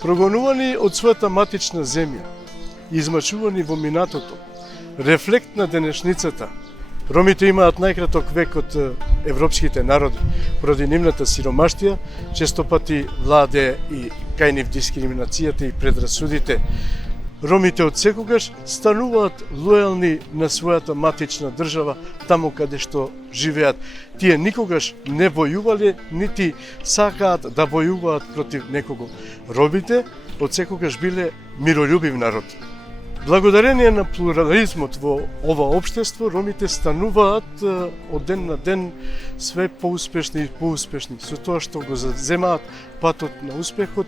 Прогонувани од својата матична земја, измачувани во минатото, рефлект на денешницата, ромите имаат најкраток век од европските народи, поради нивната сиромаштија, често пати владе и кај нив дискриминацијата и предрасудите. Ромите од секогаш стануваат лојални на својата матична држава, таму каде што живеат. Тие никогаш не војувале, нити сакаат да војуваат против некого. Ромите од секогаш биле миролюбив народ. Благодарение на плурализмот во ова општество, ромите стануваат од ден на ден све поуспешни и поуспешни, со тоа што го заземаат патот на успехот,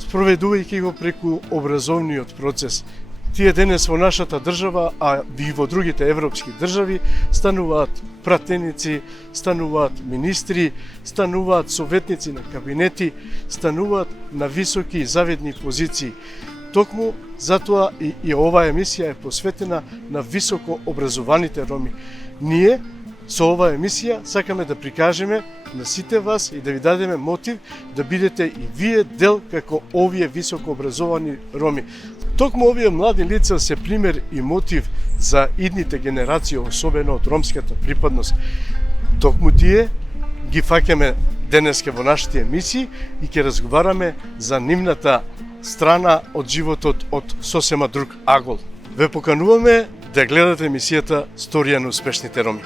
спроведувајќи го преку образовниот процес. Тие денес во нашата држава, а и во другите европски држави, стануваат пратеници, стануваат министри, стануваат советници на кабинети, стануваат на високи и завидни позиции. Токму затоа и оваа емисија е посветена на високо образованите роми. Ние со оваа емисија сакаме да прикажеме на сите вас и да ви дадеме мотив да бидете и вие дел како овие високо образовани роми. Токму овие млади лица се пример и мотив за идните генерации, особено од ромската припадност. Токму тие ги фаќаме денеска во нашите емисии и ќе разговараме за нивната страна од животот од сосема друг агол. Ве покануваме да гледате емисијата Сторија на успешните роми.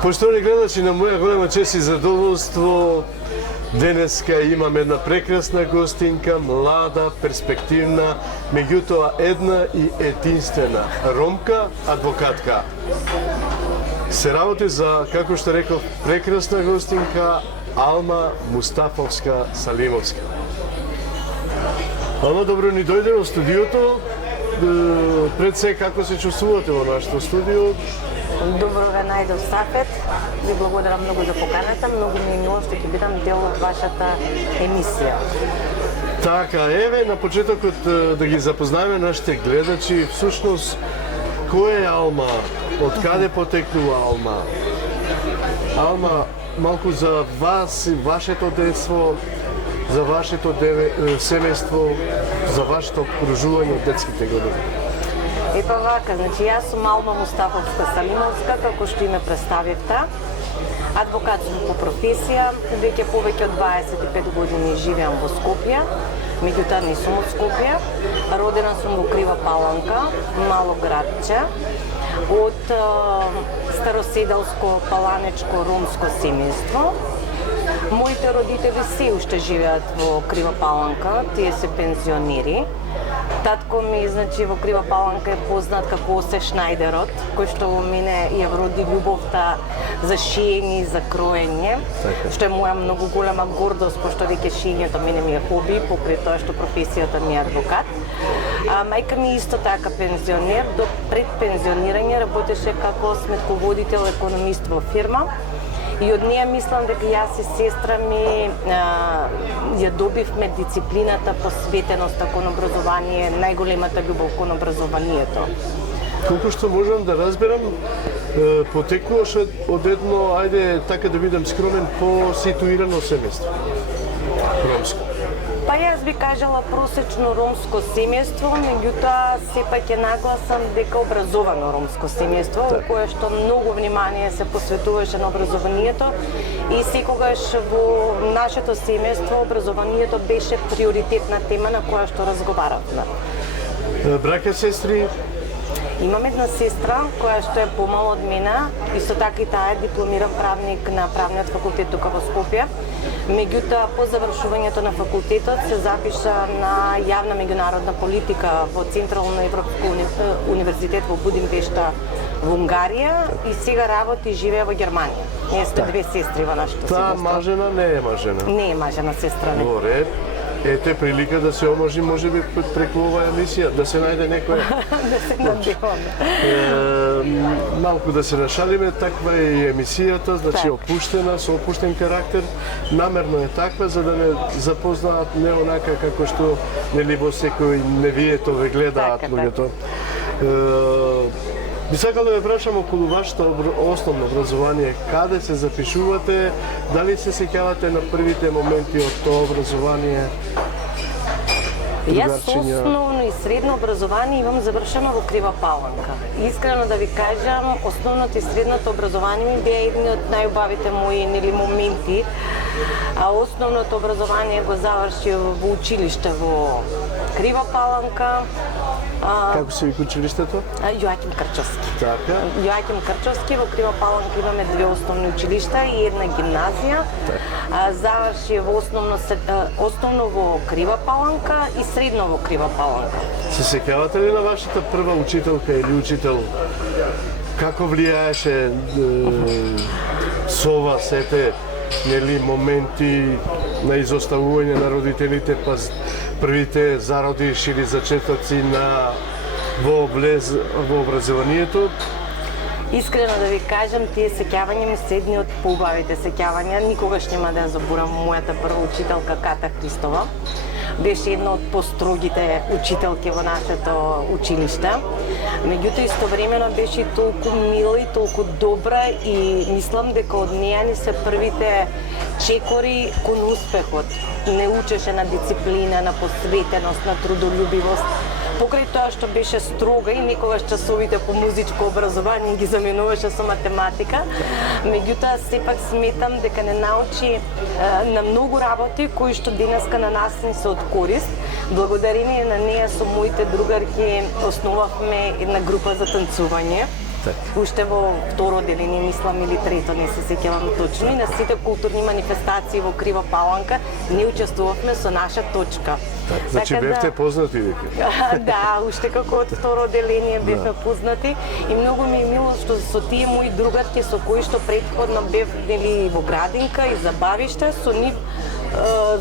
Поштовани гледачи, на моја голема чест и задоволство, денеска имам една прекрасна гостинка, млада, перспективна, меѓутоа една и единствена ромка адвокатка. Се работи за, како што реков, прекрасна гостинка Алма Мустафовска Салимовска. Алма, добро ни дојде во студиото. Пред се, како се чувствувате во нашето студио? Добро ве најдов Сафет. Ви благодарам многу за поканата. Многу ми е мило што ќе бидам дел од вашата емисија. Така, еве на почетокот да ги запознаеме нашите гледачи. Всушност, кој е Алма? Од каде потекнува Алма? Алма, малку за вас и вашето детство, за вашето семејство, за вашето окружување од детските години. Епа вака, значи јас сум Алма Мустафовска Салимовска, како што и ме представивте. Адвокат сум по професија, веќе повеќе од 25 години живеам во Скопје, меѓутоа не сум од Скопје. Родена сум во Крива Паланка, мало градче, од староседалско, паланечко, ромско семејство. Моите родители се уште живеат во Крива Паланка, тие се пензионери. Татко ми, значи, во Крива Паланка е познат како Осе Шнајдерот, кој што во мене ја вроди љубовта за шиење и за кроење, што е моја многу голема гордост, пошто веќе шиењето мене ми е хоби, покрај тоа што професијата ми е адвокат. Мајка ми исто така пензионер, до пред пензионирање работеше како сметководител економист во фирма. И од неја мислам дека јас и сестра ми ја добивме дисциплината, посветеноста кон образование, најголемата љубов кон образованието. Колку што можам да разберам, потекнуваш од едно, ајде така да бидам скромен, по-ситуирано семејство. Ромско. Па јас би кажала просечно ромско семејство, меѓутоа сепак ќе нагласам дека образовано ромско семејство, во кое што многу внимание се посветуваше на образованието и секогаш во нашето семејство образованието беше приоритетна тема на која што разговаравме. Браќа, сестри? Имам една сестра која што е помала од мене, исто така и таа е дипломиран правник на правниот факултет тука во Скопје. Меѓутоа, по завршувањето на факултетот се запиша на јавна меѓународна политика во Централно Европско универзитет во Будимпешта во Унгарија и сега работи и живее во Германија. Ние сме две сестри во нашето семејство. Таа мажена не е мажена? Не е мажена сестра, не. Добре. Ете прилика да се омажи, можеби преку оваа емисија, да се најде некоја. Да се надеваме. Малку да се нашалиме, таква е и емисијата, значи опуштена, со опуштен карактер. Намерно е таква, за да не запознаат не онака како што нели во секој невието ве гледаат луѓето. Би сакал да ве прашам околу вашето основно образование, каде се запишувате, дали се сеќавате на првите моменти од тоа образование? Јас основно и средно образование имам завршено во Крива Паланка. Искрено да ви кажам, основното и средното образование ми беа едни од најубавите мои моменти, а основното образование го завршив во училиште во Крива Паланка. Како се вика училиштето? Јоаким Крчовски. Така. Јоаким Крчовски, во Крива Паланка имаме две основни училишта и една гимназија. Завршив основно во Крива Паланка и средно во Крива Паланка. Се сеќавате ли на вашата прва учителка или учител? Како влијаеше сова сете моменти на изоставување на родителите, па првите зародиши или зачетоци во образованието? Искрено да ви кажам, тие сеќавања ми се едни од поубавите сеќавања. Никогаш нема да ја заборам мојата прва учителка Ката Христова. Беше една од построгите учителки во нашето училиште. Меѓутоа истовремено беше толку мила и толку добра и мислам дека од неја ни се првите чекори кон успехот. Не учеше на дисциплина, на посветеност, на трудолюбивост. Покрај тоа што беше строга и некогаш часовите по музичко образование ги заменуваше со математика, меѓутоа сепак сметам дека не научи на многу работи кои што денеска на нас ни се од корист. Благодарение на неја со моите другарки основавме една група за танцување. Уште во второ одделение, мислам, или трето, не се сеќавам точно, и на сите културни манифестации во Крива Паланка не учествувавме со наша точка. Значи бевте познати веќе? Да, уште како од второ одделение бевме познати и многу ми е мило што со тие мои другарки со кои што претходно бев во градинка и забавиште, со нив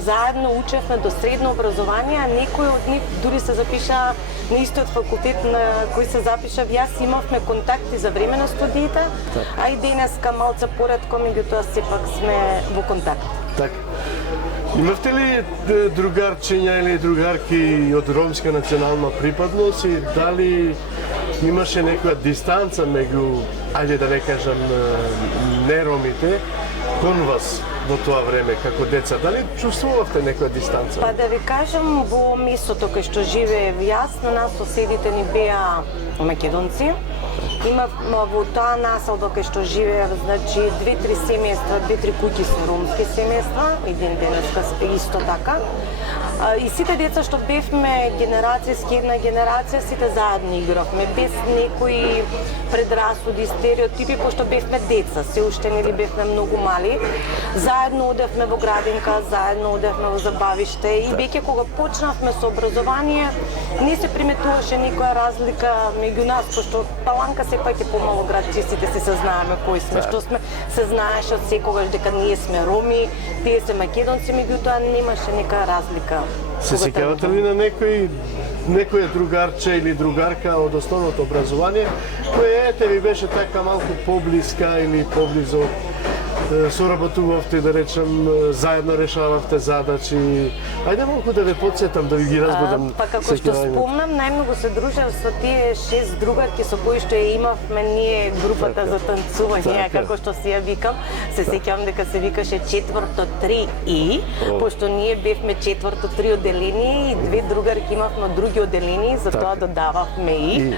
заедно учевме до средно образование, а некои од нив дури се запиша на истиот факултет на кој се запишав јас, имавме контакти за време на студиите, а и денеска малце поредко, меѓутоа сепак сме во контакт. Така. Имавте ли другарчиња или другарки од ромска национална припадност и дали имаше некоја дистанца меѓу, ајде да не кажам, неромите кон вас во тоа време како деца? Дали чувствувавте некоја дистанца? Па да ви кажам, во местото кај што живеев јас, на нас соседите ни беа македонци. Имав во тоа населба кај што живеев, значи 2-3 семејства, 2-3 куќи се ромски семејства, еден денеска исто така. И сите деца што бевме генерацијски, една генерација, сите заедно игравме, без некои предрасуди, стереотипи, пошто бевме деца, се уште нели бевме многу мали. Заедно одевме во градинка, заедно одевме во забавиште и веќе кога почнавме со образование, не се приметуваше никоја разлика меѓу нас, пошто Паланка сепак е помало град, че сите се знаеме кои сме, што сме, се знаеше од секогаш дека ние сме роми, тие се македонци, меѓутоа немаше нека разлика. Се сеќавате ли на некоја другарче или другарка од основното образование, која ви беше така малку поблиска или поблизо, соработувавте, да речем, заедно решававте задачи? Ајде малку да ве подсетам, да ви ги разбудам. Па како што спомнам, најмногу се дружев со тие 6 другарки со кои што ја имавме ние групата за танцување, како што си ја викам. Се сеќавам дека се викаше четврто 3И, пошто ние бевме четврто 3 одделение и 2 другарки имавме од други одделени, затоа додававме И.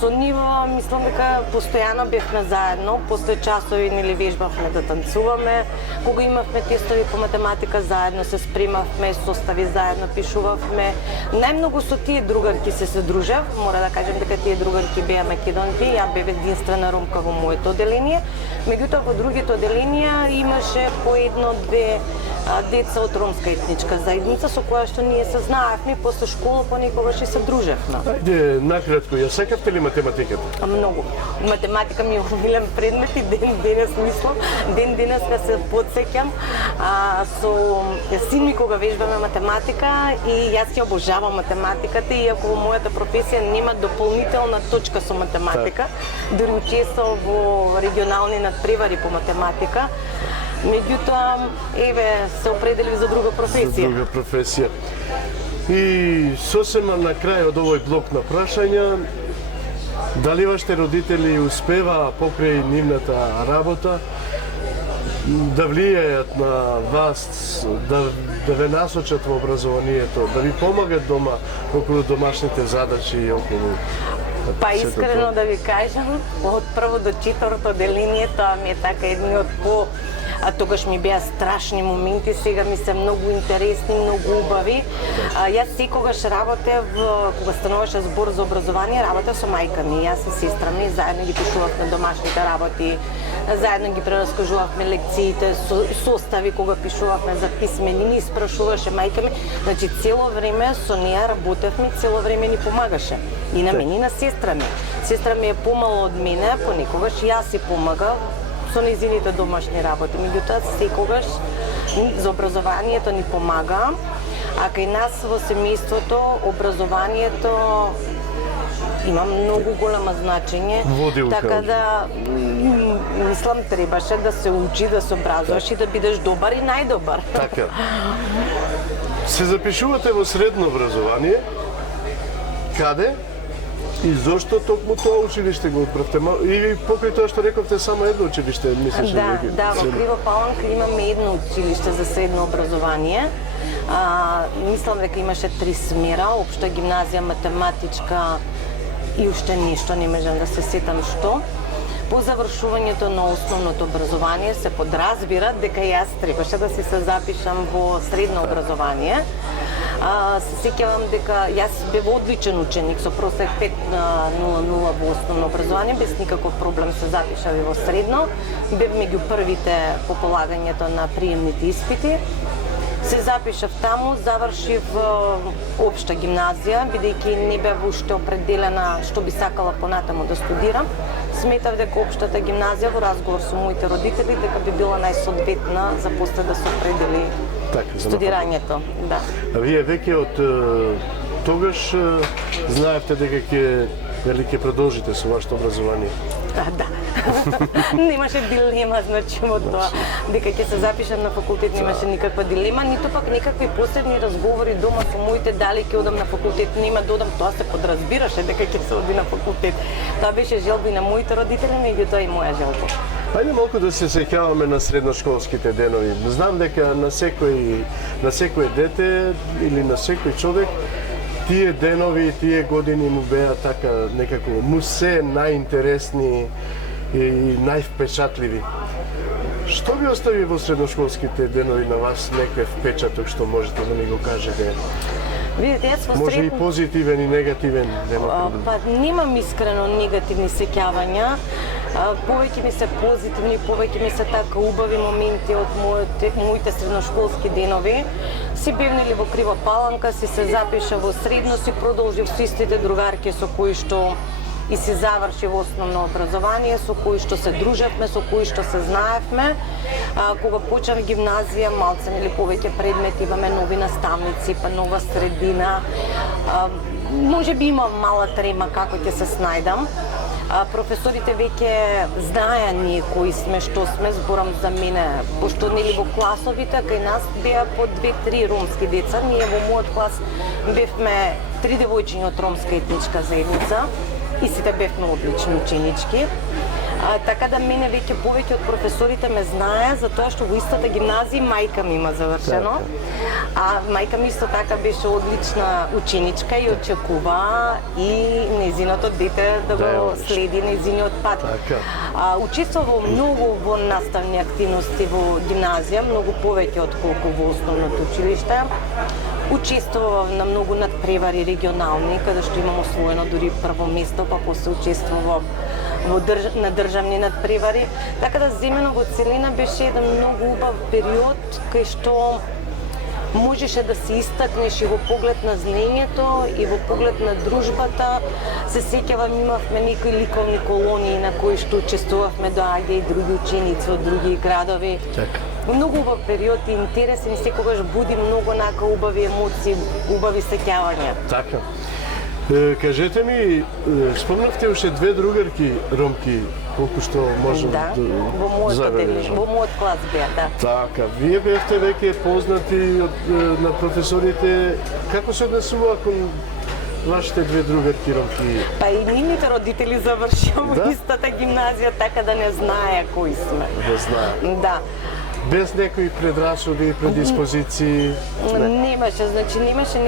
Со нива, мислам дека постојано бевме заедно, после часови нели вежбавме да танцуваме, кога имавме тестови по математика заедно се спремавме, состави заедно пишувавме. Најмногу со тие другарки се дружев, мора да кажем дека тие другарки беа македонки, ја бев единствена ромка во моето одделение. Меѓутоа во другите одделенија имаше по едно-две деца од ромска етничка заедница со која што ние се знаевме, после школа понекогаш и се дружевме. Ајде, накратко, ја сакавте ли математиката? Многу. Математика ми е омилен предмет и денес мислам, денеска се подсеќам. Со син ми кога вежбаме математика и јас ќе обожавам математиката, иако во мојата професија нема дополнителна точка со математика, дури учествував во регионални надпревари по математика. Меѓутоа, се определив за друга професија. За друга професија. И сосема на крај од овој блок на прашања, Дали вашите родители успева покрај нивната работа да влијаат на вас, да ве насочат во образованието, да ви помагат дома околу домашните задачи и околу Па искрено да ви кажам, од прво до четврто деление тоа ми е така едни од тогаш ми беа страшни моменти, сега ми се многу интересни, многу убави. Јас секогаш работев, кога стануваше збор за образование, работев со мајка ми, јас и сестра ми, заедно ги пишувавме домашните работи, заедно ги прераскажувавме лекциите, состави кога пишувавме за писмени, ни спрашуваше мајка ми, значи цело време со неја работевме, цело време ни помагаше. И на мене, и на сестра ми. Сестра ми е помала од мене, понекогаш јас си помагав со незините домашни работи. Меѓутоа, секогаш за образованието ни помага, а кај нас во семејството образованието има многу големо значење, така да мислам требаше да се учи, да се образуваш и да бидеш добар и најдобар. Така. Се запишувате во средно образование. Каде? И зошто токму тоа училиште го отправте? И покрај тоа што рековте, само едно училиште, мислиш? Да, во Крива Паланка имаме едно училиште за средно образование. Мислам дека имаше 3 смера, општа гимназија, математичка и уште нешто, не можам да се сетам што. По завршувањето на основното образование се подразбира дека јас требаше да се запишам во средно образование. Се сеќавам дека јас бев одличен ученик со просек 5.00 во основно образование, без никаков проблем се запишав и во средно. Бев меѓу првите по полагањето на приемните испити. Се запишав таму, завршив општа гимназија, бидејќи не бев уште определена што би сакала понатаму да студирам. Сметав дека општата гимназија во разговор со моите родители дека би била најсоодветна за после да се определи студирањето. Да. А вие веќе од тогаш знаевте дека ќе продолжите со вашето образование? Да. Немаше дилема, значи, во тоа. Дека ќе се запишам на факултет, немаше никаква дилема, ниту пак некакви посебни разговори дома со моите дали ќе одам на факултет, нема да одам, тоа се подразбираше дека ќе се оди на факултет. Тоа беше желба и на моите родители, меѓутоа и моја желба. Ајде малку да се сеќаваме на средношколските денови. Знам дека на секој дете или на секој човек тие денови, тие години му беа така некако му се најинтересни и највпечатливи. Што ви остави во средношколските денови на вас некој впечаток што можете да ми го кажете? Видите, јас во може и позитивен и негативен дено. Па немам искрено негативни сеќавања. Повеќе ми се позитивни, повеќе ми се така убави моменти од моите средношколски денови. Си бев нели во Крива Паланка, си се запиша во средно, си продолжив со истите другарки со кои што и си заврши во основно образование, со кои што се дружевме, со кои што се знаевме. Кога почнав гимназија, малце нели повеќе предмети, имаме нови наставници, па нова средина. Може би има мала трема како ќе се снајдам. Професорите веќе знаеа ние кои сме, што сме, зборам за мене, пошто нели во класовите кај нас беа по 2-3 ромски деца, ние во мојот клас бевме 3 девојчиња од ромска етничка заедница и сите бевме одлични ученички. Така да мене веќе повеќе од професорите ме знае за тоа што во истата гимназија мајка ми има завршено. А мајка ми исто така беше одлична ученичка и очекува и нејзиното дете да го следи нејзиниот пат. Учествува многу во наставни активности во гимназија, многу повеќе отколку во основното училиште. Учествував на многу надпревари регионални, каде што имам освоено дури прво место, па после учествував на државни надпревари. Така да земено во целина беше еден многу убав период кај што можеше да се истакнеш и во поглед на знаењето и во поглед на дружбата. Се сеќавам, имавме некои ликовни колонии на кои што учествувавме, доаѓа и други ученици од други градови. Многу убав период и интересен и секогаш буди многу нака убави емоции, убави сеќавања. Така. Кажете ми, спомнавте уште 2 другарки ромки, колку што можам да забележам. Во мојот клас беа, да. Така, вие бевте веќе познати на професорите, како се однесува кон вашите две другарки ромки? Па и нивните родители завршија во Да? истата гимназија, така да не знае кои сме. Да знаат. Да. Без некои предрасуди, предиспозиции? Немаше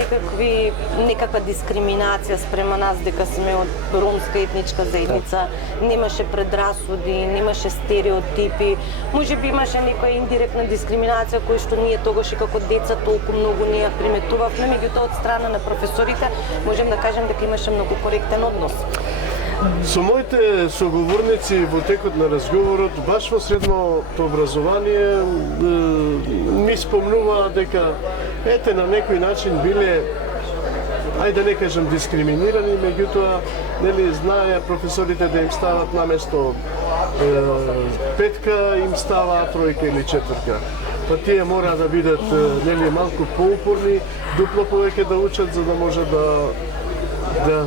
некаква дискриминација спрема нас дека сме од ромска етничка заедница, немаше предрасуди, немаше стереотипи, можеби имаше некоја индиректна дискриминација која што ние тогаш и како деца толку многу не ја приметувавме, меѓутоа од страна на професорите можем да кажем дека имаше многу коректен однос. Со моите соговорници во текот на разговорот, баш во средното образование, ми спомнуваа дека ете на некој начин биле, ајде да не кажам дискриминирани, меѓутоа нели знаеа професорите да им стават наместо петка, им става тројка или четврка. Па тие мора да бидат нели малку поупорни, дупло повеќе да учат за да може да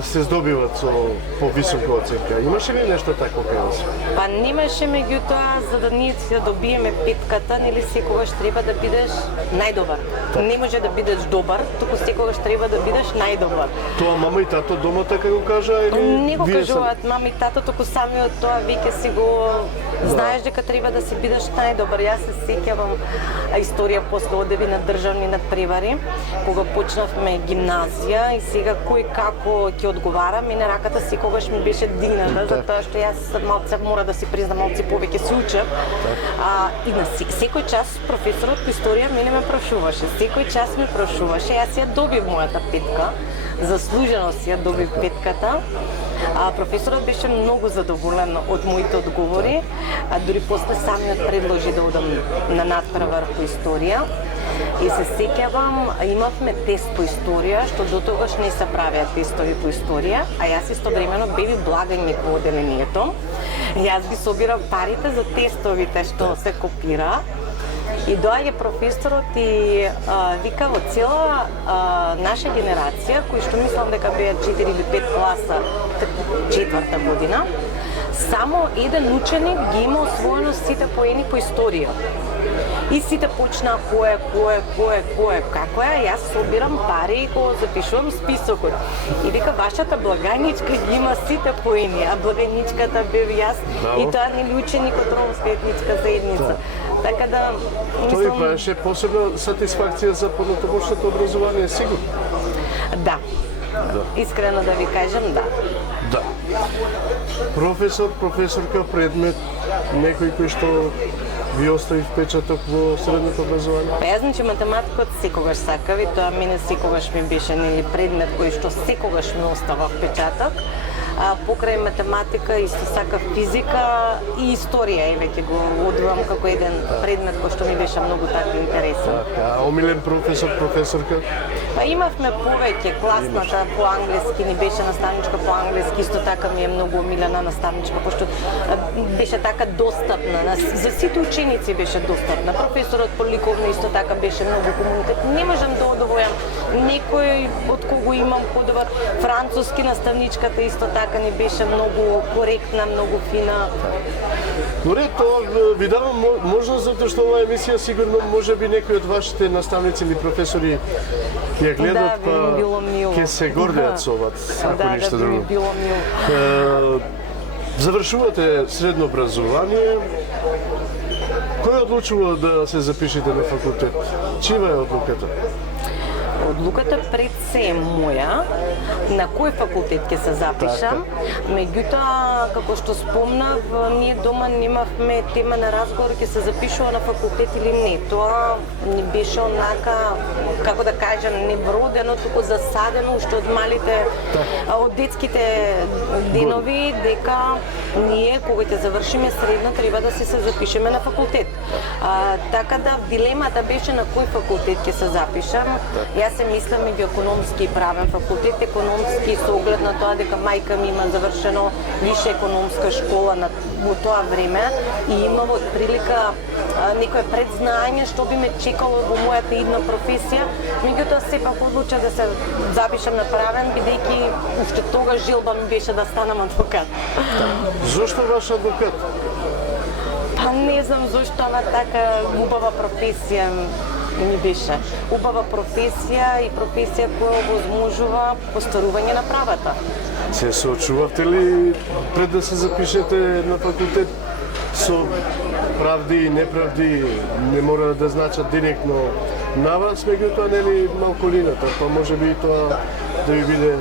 се здобиват со повисока оценка. Имаше ли нешто такво кај вас? Па немаше, меѓутоа за да ние да добиеме петката, нели секогаш треба да бидеш најдобар. Не може да бидеш добар, туку секогаш треба да бидеш најдобар. Тоа мама и тато дома така го кажа или Не го вие кажуваат мама и тато, туку самиот тоа веќе си го знаеш дека треба да си бидеш најдобар. Јас се сеќавам историја после одеви на државни надпревари, кога почнавме гимназија и сега кој како ќе одговара, мене раката секогаш ми беше дигната, затоа што јас малце мора да си признам, малце повеќе се учам. И на секој час професорот по историја мене ме прашуваше, секој час ме прашуваше, јас ја добив мојата петка, заслужено си ја добив петката. Професорот беше многу задоволен од моите одговори, дури после самиот предложи да одам на надпревар по историја. И се сеќавам, имавме тест по историја, што до тогаш не се правеа тестови по историја, а јас истовремено бев благањник во оделението. Јас ги собирам парите за тестовите што се копира. И доаѓа професорот и вика во цела наша генерација, кои што мислам дека беа 4 или 5 класа, четврта година, само еден ученик ги има освоено сите поени по историја. И сите почнаа кое, како е, јас собирам пари и го запишувам списокот. И вика, вашата благањичка ги има сите поени, а благањичката бев јас и тоа нели ученик од ромска етничка заедница. Така да, Тој беше посебна сатисфакција за понатамошното образование, сигурно? Да. Искрено да ви кажам, да. Да. Професор, професорка, предмет, некој кој што ви остави впечаток во средното образование? Па јас значи математикот секогаш сакав и тоа мене секогаш ми беше нели предмет кој што секогаш ми остава впечаток. Покрај математика исто сакав физика и историја, еве ќе го одвојам како еден предмет кој што ми беше многу така интересен. Така, омилен професор, професорка? Па имавме повеќе, класната по англиски ни беше наставничка по англиски, исто така ми е многу омилена наставничка, пошто беше така достапна, за сите ученици беше достапна. Професорот по ликовна исто така беше многу комуникативен. Не можам да одвојам некој од кого имам подобар. Француски наставничката исто така ни беше многу коректна, многу фина. Добре, тоа ви давам можност затоа што оваа емисија сигурно можеби некои од вашите наставници или професори ќе гледат, да, би било мило. Ќе се гордеат со ова, ако ништо друго. Да, би било мило. Завршувате средно образование. Кој одлучува да се запишете на факултет? Чива е одлуката? Одлуката пред се е моја, на кој факултет ќе се запишам. Меѓутоа, како што спомнав, ние дома немавме тема на разговор ќе се запишува на факултет или не. Тоа ни беше онака, како да кажам, не вродено, туку засадено уште од малите, од детските денови, дека ние кога ќе завршиме средно треба да се запишеме на факултет. Така да дилемата беше на кој факултет ќе се запишам. Јас се мислам меѓу економски и правен факултет, економски со оглед на тоа дека мајка ми има завршено виша економска школа во тоа време и имам отприлика некое предзнаење што би ме чекало во мојата идна професија, меѓутоа сепак одлучив да се запишам на правен, бидејќи уште тогаш желба ми беше да станам адвокат. Зошто ваш адвокат? Па не знам зошто, ама така убава професија. и ми беше убава професија и професија која овозможува постарување на правата. Се соочувавте ли пред да се запишете на факултет со правди и неправди, не мора да значат директно на вас, меѓутоа нели малколината, па може би и тоа да ви биде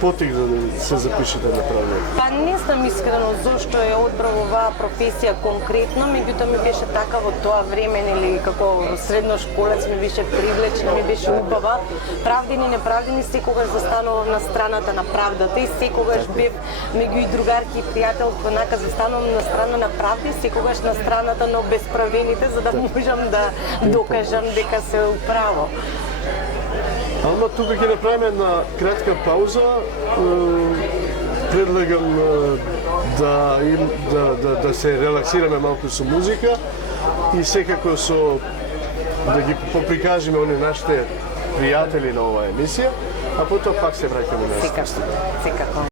потик за да се запишете на правда? Па не знам искрено зошто е одбрав оваа професија конкретно, меѓутоа ми беше така во тоа време, нели како средношколец ми беше привлечна, ми беше убава. Правдени и неправдени секогаш застанувам на страната на правдата и секогаш бев меѓу и другарки и пријателки, онака застанувам на страна на правда и секогаш на страната на обесправените, за да можам да докажам дека се управо. Ама тука ќе направиме една кратка пауза. Предлагам да се релаксираме малку со музика и секако да ги поприкажеме они нашите пријатели на оваа емисија, а потоа пак се враќаме на Секако.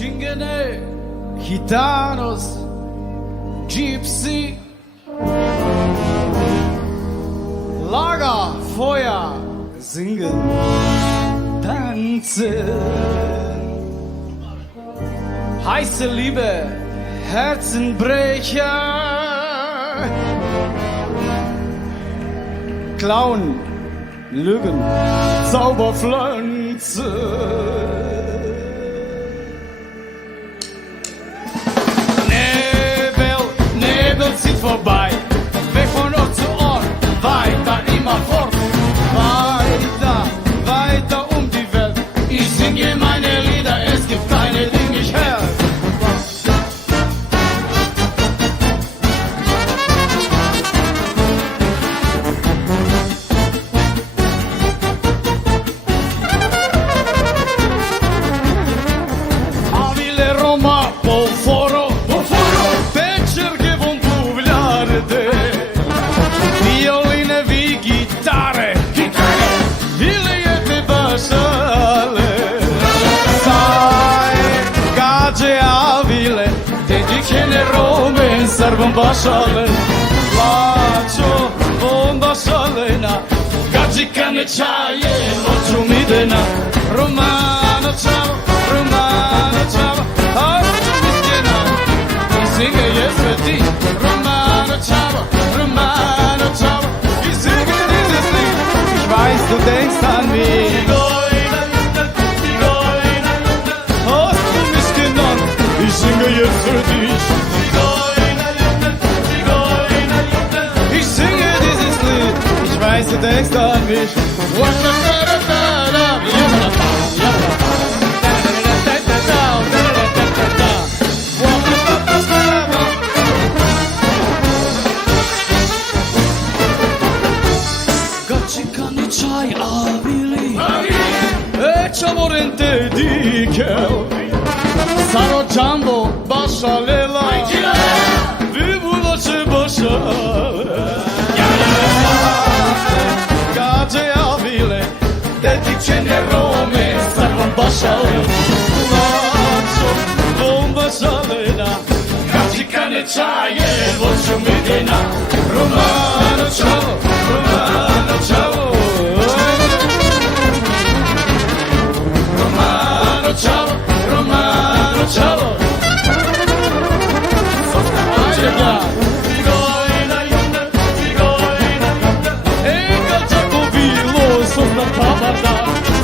Chingene, gitanos, gypsy, Lager, Feuer, singen, tanzen, heiße Liebe, Herzenbrecher, Klauen, Lügen, Zauberpflanze. Nebel zieht vorbei, weg von Ort zu Ort, weiter, immer fort. Weiter, weiter um die Welt. Ich singe meine Lieder, es gibt keine, die mich hält. Avile Roma, Boforo, Pečerke von Puvljade, violine vi gitare, ilijete bašale. Sai, gađe avile, dedikene Rome, srbom bašale. Plaćo, bomba šalena, gađikane čaje, noću midena. Romano čavo, Romano čavo, noću miskena. I singe jesmeti, Romano čavo, Romano čavo. I singe dieses Lied, ich weiß, du denkst an mich. Hast du mich genannt, ich singe jetzt für dich. Ich singe dieses Lied, ich weiß, du denkst an mich. Gačikani čaj avili, čavorente dikel, Saro Jumbo bašalela, vivuloče bašale. Gađe avile, detičene Rome, srbom bašale. Lačo, bomba šalena, gačikane čaje, voću midina. Romano čavo, Romano čavo. Romano čavo, Romano čavo. Ajde, Figojna junda, Figojna junda. Kad čako bilo, sosna papada.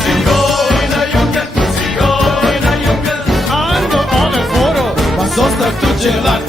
Figojna junda, Figojna junda. Ando one foro, pa sosna tuđe lat.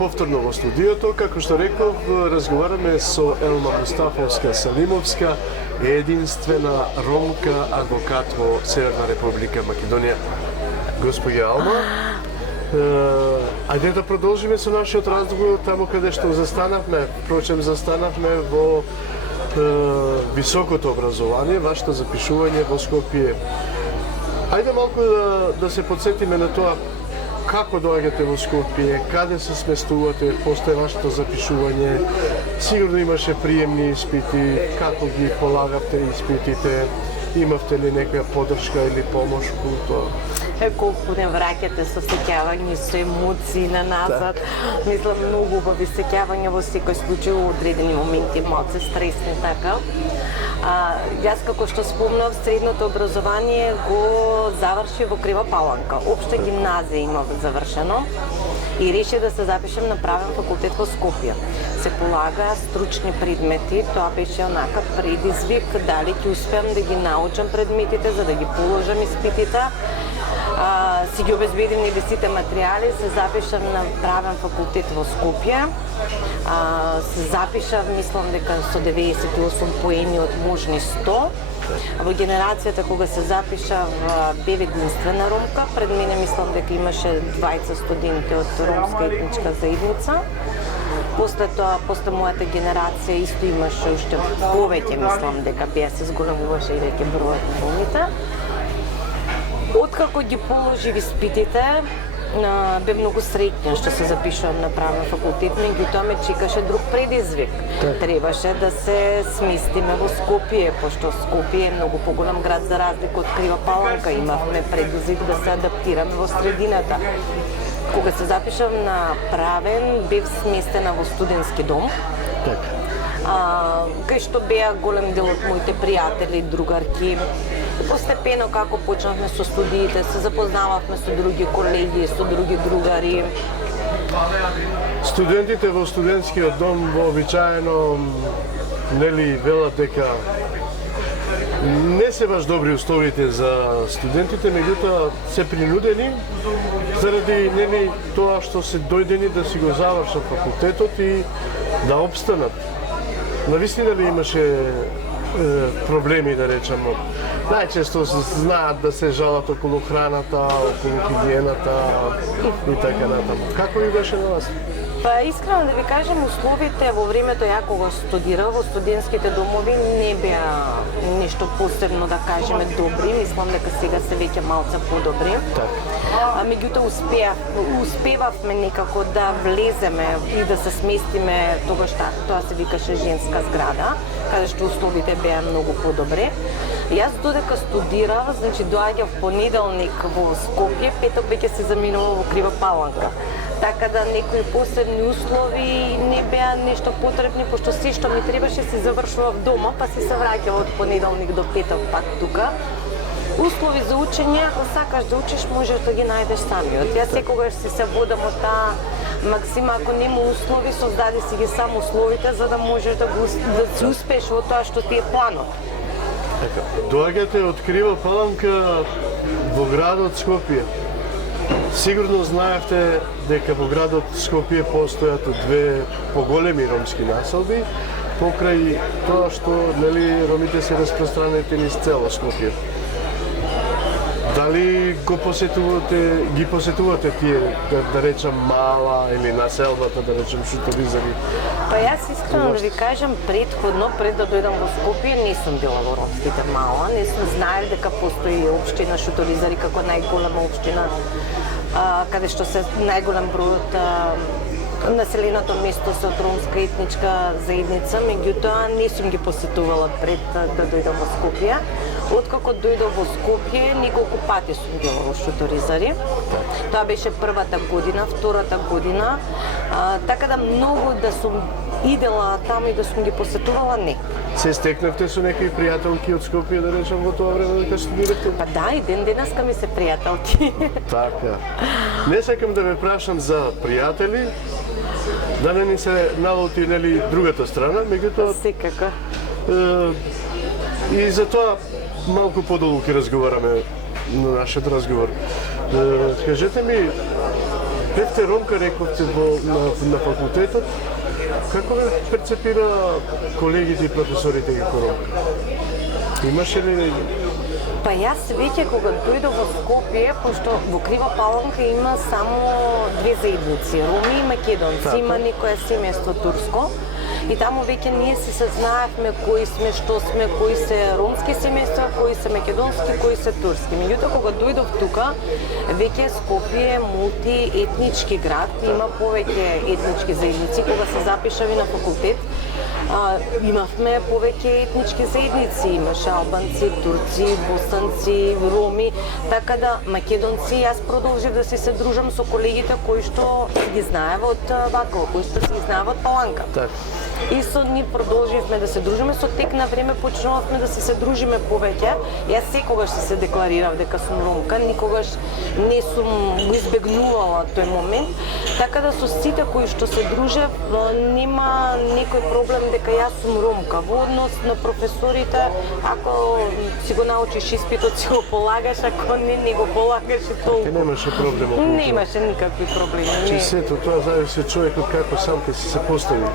повторно во студиото. Како што реков, разговараме со Елма Мустафовска-Салимовска, единствена ромка адвокат во Северна Република Македонија. Господја Елма, ајде да продолжиме со нашиот разговор таму каде што застанавме. Впрочем, застанавме во високото образование, вашето запишување во Скопје. Ајде малку да се подсетиме на тоа како доаѓате во Скопје, каде се сместувате после вашето запишување. Сигурно имаше приемни испити, како ги полагавте испитите, имавте ли некоја поддршка или помош во тоа? Колку не враќате со сеќавање, со емоции на назад. Мислам, многу убави сеќавања во секој случај, во одредени моменти малце стресни така. Јас како што спомнав, средното образование го заврши во Крива Паланка. Општа гимназија имав завршено и реши да се запишам на правен факултет во Скопје. Се полага стручни предмети, тоа беше онака предизвик, дали ќе успеам да ги научам предметите за да ги положам испитите. Си ги обезбедим нели сите материјали, се запишам на правен факултет во Скопје. Се запишав, мислам дека со 98 поени од можни 100. Во генерацијата кога се запишав бев единствена ромка, пред мене мислам дека имаше 20 студенти од ромска етничка заедница. После тоа, после мојата генерација исто имаше уште повеќе, мислам дека беа се зголемуваше и веќе бројот на ромите. Откако ги положив испитите, бе многу среќна што се запишувам на правен факултет, меѓутоа ме чекаше друг предизвик. Требаше да се сместиме во Скопје, пошто Скопје е многу поголем град за разлика од Крива Паланка. Имавме предизвик да се адаптираме во средината. Кога се запишав на правен, бев сместена во студентски дом. Кај што беа голем дел од моите пријатели, другарки. Постепено како почнавме со студиите, се запознававме со други колеги, со други другари. Студентите во студентскиот дом вообичаено нели велат дека не се баш добри условите за студентите, меѓутоа се принудени заради нели тоа што се дојдени да си го завршат факултетот и да опстанат. Навистина ли имаше проблеми, да речеме? Најчесто се знаат да се жалат околу храната, околу хигиената и така натаму. Како ви беше на вас? Па искрено да ви кажам, условите во времето ја кога студирав во студентските домови не беа нешто посебно да кажеме добри, мислам дека сега се веќе малце подобри. Меѓутоа успевавме некако да влеземе и да се сместиме тогаш тоа се викаше женска зграда, каде што условите беа многу подобри. Јас додека студирав, значи доаѓав понеделник во Скопје, петок веќе се заминував во Крива Паланка. Така да некои посебни услови не беа нешто потребни, пошто се што ми требаше се завршував дома, па се враќав од понеделник до петок пак тука. Услови за учење, ако сакаш да учиш, можеш да ги најдеш самиот. Јас секогаш се водам од таа максима, ако нема услови, создади си ги сам условите за да можеш да си успееш во тоа што ти е планот. Доаѓате од Крива Паланка во градот Скопје. Сигурно знаевте дека во градот Скопје постојат две поголеми ромски населби, покрај тоа што нели ромите се распространети низ цело Скопје. Дали ги посетувате тие, да речам, мала или населбата, да речем, Шуторизари? Па јас искрено да ви кажам, предходно, пред да дојдам во Скопје, не сум била во ромските мала, не сум знаел дека постои општина Шуторизари како најголема општина, каде што се најголем бројот населеното место со ромска етничка заедница, меѓутоа не сум ги посетувала пред да дојдам во Скопје. Откако дојдов во Скопје, неколку пати сум била во Шуторизари. Тоа беше првата година, втората година, така да многу да сум идела таму и да сум ги посетувала, не. Се стекнавте со некои пријателки од Скопје, да речем, во тоа време дека студирате? Па да, и ден денеска ми се пријателки. Така. Не сакам да ве прашам за пријатели, да не ни се налути нели другата страна, меѓутоа Секако. И за тоа малку подолу ќе разговараме на нашиот разговор. Кажете ми, Бевте ромка, рековте на факултетот. Како ве перцепира колегите и професорите како ромка? Имаше ли... Па јас веќе кога дојдов во Скопје, пошто во Крива Паланка има само две заедници, роми и македонци, има некоја семејство турско. И таму веќе ние се знаевме кои сме, што сме, кои се ромски семејства, кои се македонски, кои се турски. Меѓутоа кога дојдов тука, веќе Скопје е мултиетнички град, има повеќе етнички заедници. Кога се запишави на факултет, имавме повеќе етнички заедници, имаше албанци, турци, босанци, роми, така да македонци, јас продолжив да се дружам со колегите кои што ги знаева од Вакова, кои што ги знаева од Паланка. Так. И со нив продолживме да се дружиме, со тек на време почнувавме да се дружиме повеќе. Јас секогаш се декларирав дека сум ромка, никогаш не сум го избегнувала тој момент, така да со сите кои што се дружев нема некој проблем дека јас сум ромка. Во однос на професорите, ако си го научиш испитот, си го полагаш, ако не го полагаш и толку. Немаше проблем. Немаше никакви проблеми. Че сето тоа зависи од човекот како сам ќе се постави.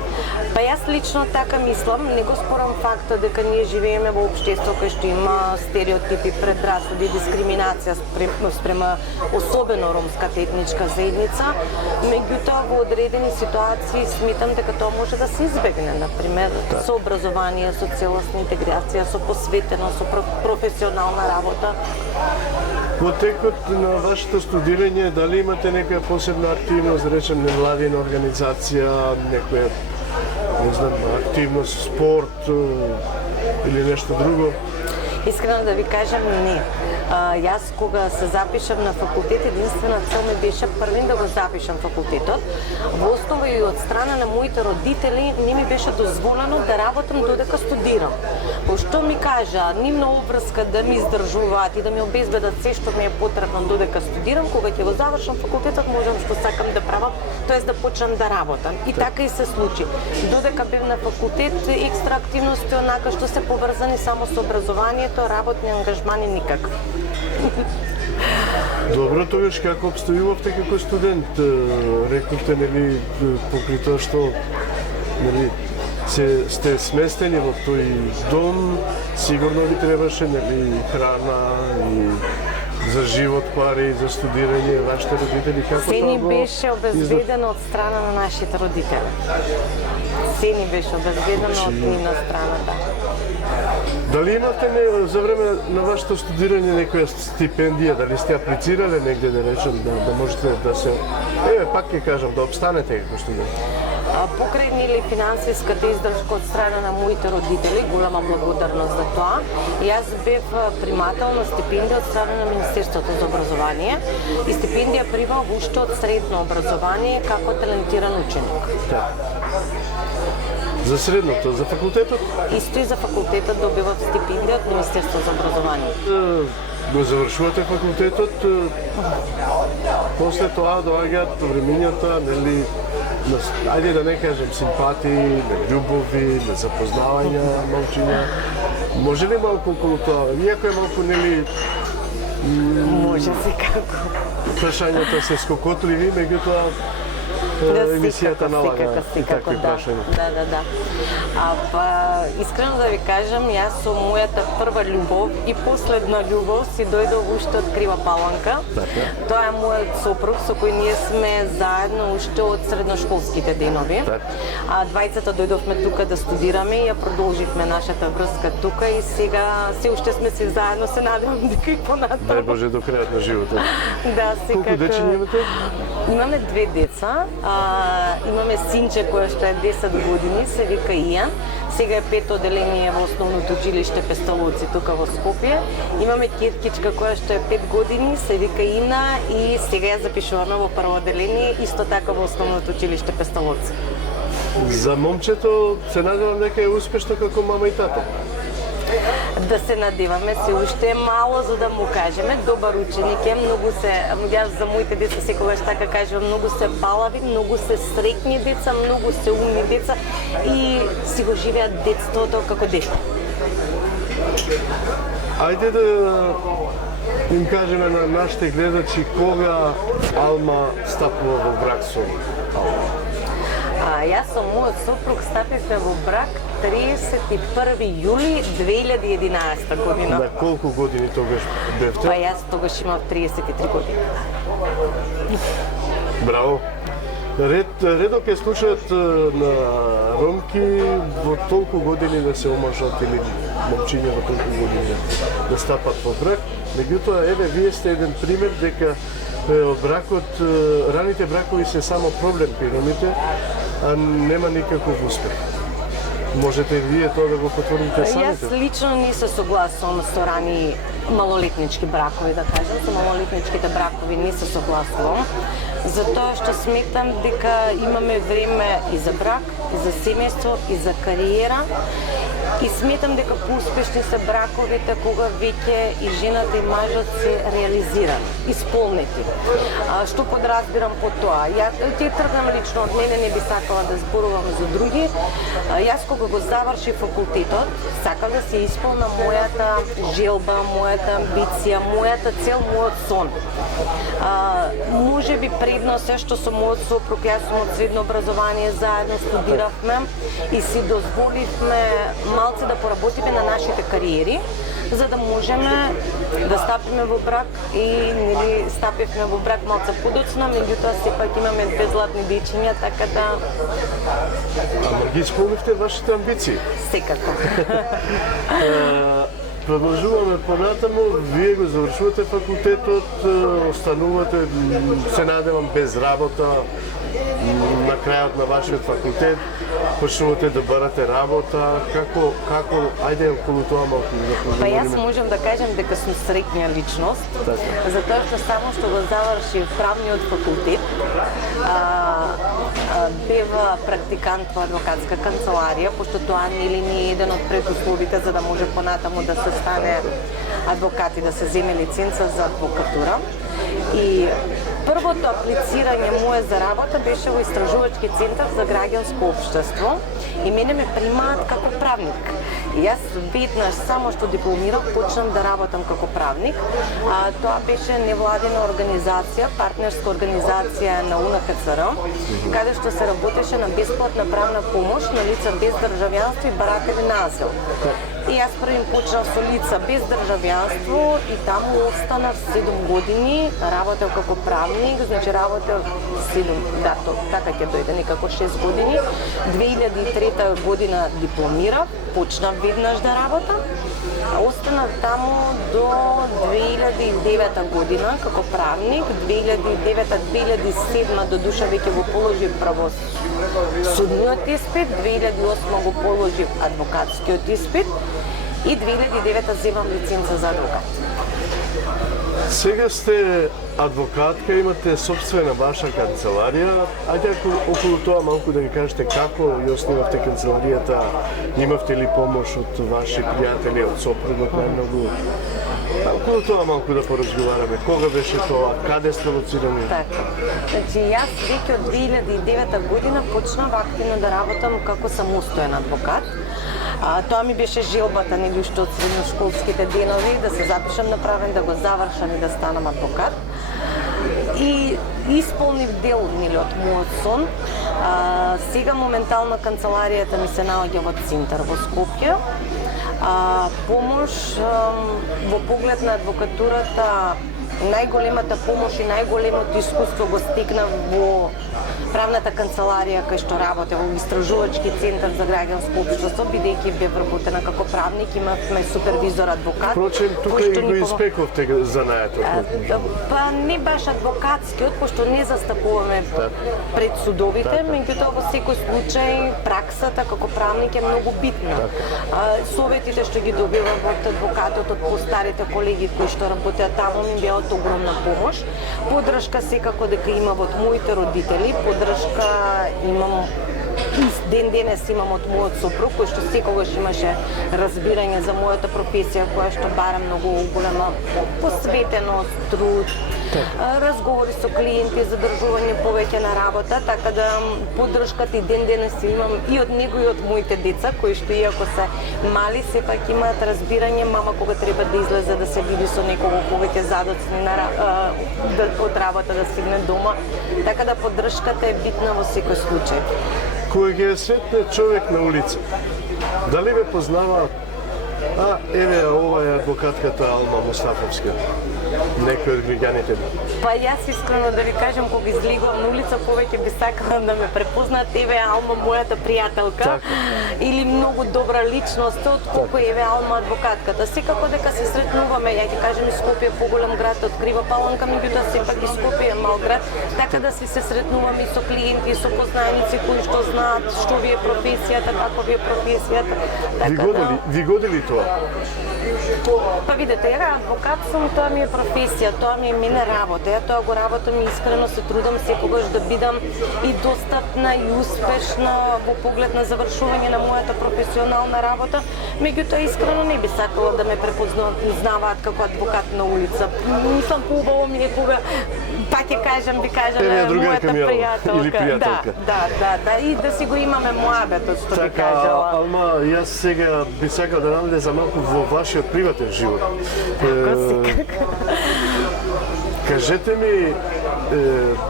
Па јас лично така мислам, не го спорам факта дека ние живееме во општество кај што има стереотипи, предрасуди, дискриминација спрема особено ромската етничка заедница, меѓутоа во одредени ситуации сметам дека тоа може да се избегне, например, со образование, со целосна интеграција, со посветеност, со професионална работа. Во текот на вашето студирање, дали имате некоја посебна активност, да речем невладина организација, некоја, не знам, активност, спорт или нешто друго? Искрено да ви кажам, не. Јас кога се запишав на факултет, единствена цел ми беше првин да го запишам факултетот. Во основа и од страна на моите родители не ми беше дозволено да работам додека студирам. Пошто ми кажа, нивна обврска да ми издржуваат и да ми обезбедат се што ми е потребно додека студирам, кога ќе го завршам факултетот можам што сакам да правам, тоест да почнам да работам. И така и се случи. Додека бев на факултет, екстра активности онака што се поврзани само со образованието, работни ангажмани никакви. Добро, тогаш како обстојувавте како студент? Рековте, нели, покрај тоа што, нели, сте сместени во тој дом, сигурно ви требаше, нели, храна и за живот, пари, за студирање, вашите родители, како Се тоа ни го... беше обезбедено од страна на нашите родители. Се ни беше обезбедено од нивна страна, да. Дали имате за време на вашето студирање некоја стипендија, дали сте аплицирале негде, да речем, да можете да се... пак ќе кажам, да обстанете како студент? Покрај нели финансиската издршка од страна на моите родители, голема благодарност за тоа, јас бев примател на стипендија од страна на Министерството за образование и стипендија примав уште од средно образование како талентиран ученик. За средното, за факултетот? Исто и за факултетот добивав стипендија од Министерството за образование. Го завршувате факултетот, после тоа доаѓаат времињата, нели, ајде да не кажем симпатии, љубови, запознавања, научиња. Може ли малку околу тоа? Иако е малку, нели... Може секако. Прашањата се скокотливи, меѓутоа емисијата налага и такви прашања. Да. Искрено да ви кажам, јас со мојата прва љубов и последна љубов си дојдов уште од Крива Паланка. Тоа е мојот сопруг со кој ние сме заедно уште од средношколските денови. Двајцата дојдовме тука да студираме и ја продолживме нашата врска тука и сега се уште сме си заедно, се надевам дека и понатаму. Дај Боже до крајот на животот. Да, секако. Колку дечи имате? Имаме две деца. Имаме синче кој што е 10 години, се вика Ијан. Сега е пето оделение во основното училиште Пестолоци тука во Скопје. Имаме киркичка која што е 5 години, се вика Ина и сега ја запишуваме во прво оделение, исто така во основното училиште Пестолоци. За момчето се надевам дека е успешно како мама и тато. Да се надеваме, се уште е мало за да му кажеме. Добар ученик е, многу се, јас за моите деца секогаш така кажувам, многу се балави, многу се среќни деца, многу се умни деца и си го живеат детството како дете. Ајде да Им кажеме на нашите гледачи кога Алма стапува во брак со Алма. Јас со мојот сопруг стапивме во брак 31 јули 2011 година. На колку години тогаш бевте? Па јас тогаш имав 33 години. Браво! Редок е случајот на ромки во толку години да се омажат или момчиња во толку години да стапат во брак. Меѓутоа, еве, вие сте еден пример дека бракот, раните бракови се само проблем при ромите, а нема никаков успех. Можете и вие тоа да го потврдите самите? Јас лично не се согласувам со рани малолетнички бракови, да кажем, со малолетничките бракови не се согласувам, затоа што сметам дека имаме време и за брак, и за семејство, и за кариера, и сметам дека поуспешни се браковите кога веќе и жената и мажот се реализирани, исполнети. Што подразбирам по тоа? Ќе тргнам лично од мене, не би сакала да зборувам за други. Јас кога го заврши факултетот, сакам да се исполна мојата желба, мојата амбиција, мојата цел, мојот сон. Може би предност е што со мојот сопруг, јас сум од средно образование, заедно студиравме и си дозволивме малце да поработиме на нашите кариери, за да можеме да стапиме во брак и нели стапивме во брак малце подоцна, меѓутоа сепак имаме две златни дечиња, така да... Ама ги исполнивте вашите амбиции? Секако. Продолжуваме понатаму, вие го завршувате факултетот, останувате, се надевам, без работа, на крајот на вашиот факултет, почнувате да барате работа, како, ајде околу тоа малку да поговориме. Па јас можам да кажем дека сум среќна личност, затоа што само што го завршив правниот факултет, бева практикант во адвокатска канцеларија, пошто тоа нели не е еден од предусловите за да може понатаму да се стане адвокат и да се земе лиценца за адвокатура. И првото аплицирање мое за работа беше во Истражувачки центар за граѓанско општество и мене ме примаат како правник. И јас веднаш само што дипломирав почнам да работам како правник. Тоа беше невладина организација, партнерска организација на УНКЦР, каде што се работеше на бесплатна правна помош на лица без државјанство и баратели на азил. И јас првим почнав со лица без државјанство и таму останав 7 години, работев како правник, значи работев 7, да, така ќе дојде некако 6 години. 2003 година дипломирав, почнав веднаш да работам, останав таму до 2009 година како правник, 2009-2007 до душа веќе го положив правосудниот испит, 2008 го положив адвокатскиот испит и 2009 земам лиценца за адвокат. Сега сте адвокатка, имате собствена ваша канцеларија. Ајде околу тоа малку да ви кажете како ја основавте канцеларијата, имавте ли помош од ваши пријатели, од сопругот најмногу? Околу тоа малку да поразговараме. Кога беше тоа? Каде сте лоцирани? Така. Значи јас веќе од 2009 година почнав активно да работам како самостоен адвокат. Тоа ми беше желбата нели уште од средношколските денови да се запишам на правен, да го завршам и да станам адвокат. И исполнив дел нели од мојот сон. Сега моментално канцеларијата ми се наоѓа во центар во Скопје. Помош во поглед на адвокатурата, најголемата помош и најголемото искуство го стекнав во правната канцеларија кај што работев во Истражувачки центар за граѓанско општество, бидејќи бев работена како правник, имавме супервизор адвокат. Впрочем, тука и го испековте занаетот. Па не баш адвокатскиот, пошто не застапуваме пред судовите, меѓутоа во секој случај праксата како правник е многу битна. Советите што ги добивам од адвокатот, од постарите колеги кои што работеат таму ми беа од огромна помош. Подршка секако дека имам од моите родители, подршка имам ден денес имам од мојот сопруг, кој што секогаш имаше разбирање за мојата професија, која што бара многу голема посветеност, труд, разговори со клиенти, задржување повеќе на работа, така да поддршката и ден денес имам и од него и од моите деца, кои што иако се мали, сепак имаат разбирање мама кога треба да излезе да се види со некого повеќе задоцни од работа да стигне дома, така да поддршката е битна во секој случај. Кога ги е сретне човек на улица, дали ве познава? Еве, ова е адвокатката Алма Мустафовска. Некој од граѓаните. Па јас искрено да ви кажам, кога излегувам на улица, повеќе би сакала да ме препознаат еве Алма, мојата пријателка, или многу добра личност, отколку еве Алма адвокатката. Секако дека се сретнуваме, ја ќе кажем, Скопје е поголем град од Крива Паланка, меѓутоа сепак и Скопје е мал град, така да се сретнуваме и со клиенти, и со познаници кои што знаат што ви е професијата, како ви е професијата. Ви годели тоа? Па видете, ја адвокат сум, тоа ми е професија, тоа ми е мене работа. Ја тоа го работам и искрено се трудам секогаш да бидам и достапна и успешна во поглед на завршување на мојата професионална работа. Меѓутоа искрено не би сакала да ме препознаваат како адвокат на улица. Мислам поубаво ми е кога ќе кажам мојата пријателка. Или пријателка. Да, и да си го имаме муабетот, што би кажала. Алма, јас сега би сакал да навлезам малку во вашиот приватен живот. Кажете ми,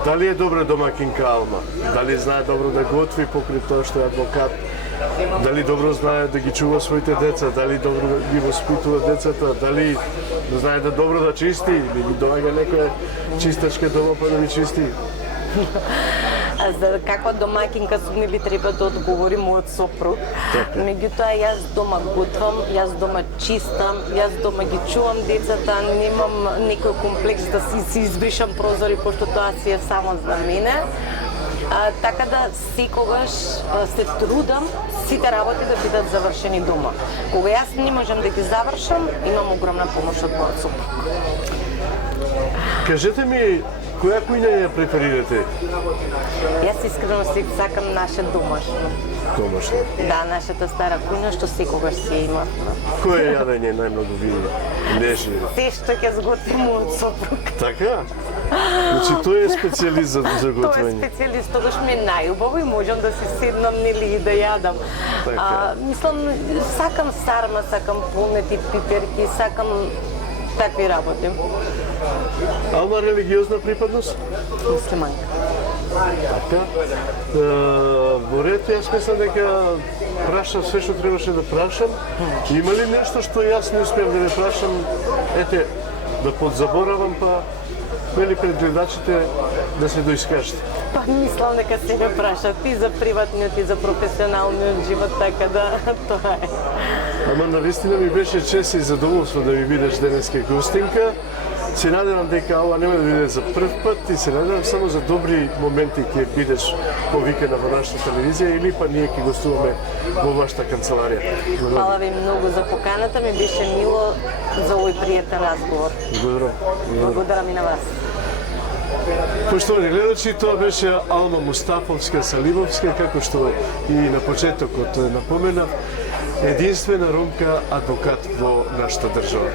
дали е добра домакинка Алма? Дали знае добро да готви покрај тоа што е адвокат? Дали добро знае да ги чува своите деца? Дали добро ги воспитува децата? Дали знае да добро да чисти? Или ги доаѓа некоја чистачка дома па да ми чисти? За каква домакинка сум не би треба да одговори мојот сопруг. Меѓутоа јас дома готвам, јас дома чистам, јас дома ги чувам децата, немам некој комплекс да си избришам прозори, пошто тоа си е само за мене. Така да секогаш се трудам сите работи да бидат завршени дома. Кога јас не можам да ги завршам, имам огромна помош од мојот сопруг. Кажете ми, која кујна ја преферирате? Јас искрено си сакам наше домашно. Домашно? Да, нашата стара кујна што секогаш си има. Кој јадење најмногу ви лежи? Се што ќе сготви мојот сопруг. Така? Значи тој е специјалист за готвење. Тој е специјалист, тогаш ми е најубаво и можам да си седнам нели и да јадам. Мислам, сакам сарма, сакам полнети пиперки, сакам такви работи. Алма, религиозна припадност? Муслиманка. Така. Во ред, јас мислам дека прашав се што требаше да прашам. Има ли нешто што јас не успеав да ве прашам, да подзаборавам, па вели пред гледачите да се доискажете? Па мислам дека се ме прашат и за приватниот и за професионалниот живот, така да тоа е. Ама навистина ми беше чест и задоволство да ми бидеш денеска гостинка. Се надевам дека ова нема да биде за прв пат и се надевам само за добри моменти ќе бидеш повикана во нашата телевизија или па ние ќе гостуваме во вашата канцеларија. Фала ви многу за поканата, ми беше мило за овој пријатен разговор. Благодарам и на вас. Поштовани гледачи, тоа беше Алма Мустафовска Салимовска, како што и на почетокот напоменав, единствена ромка адвокат во нашата држава.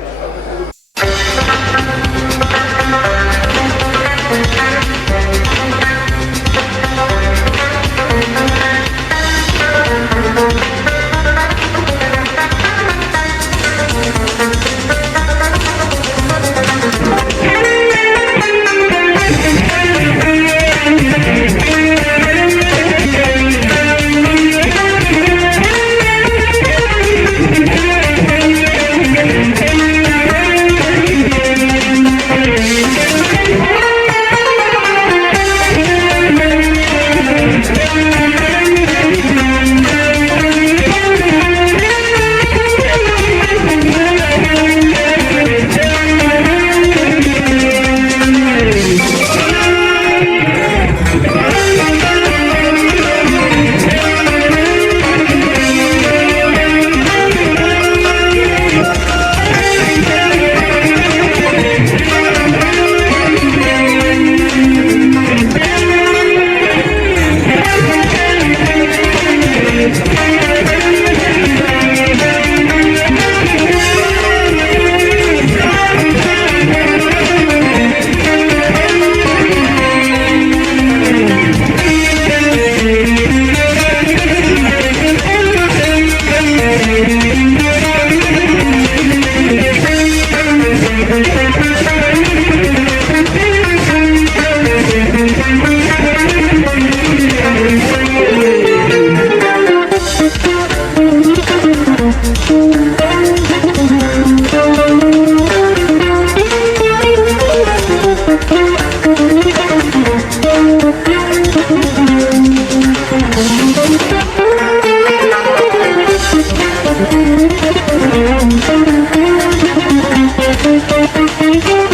Thank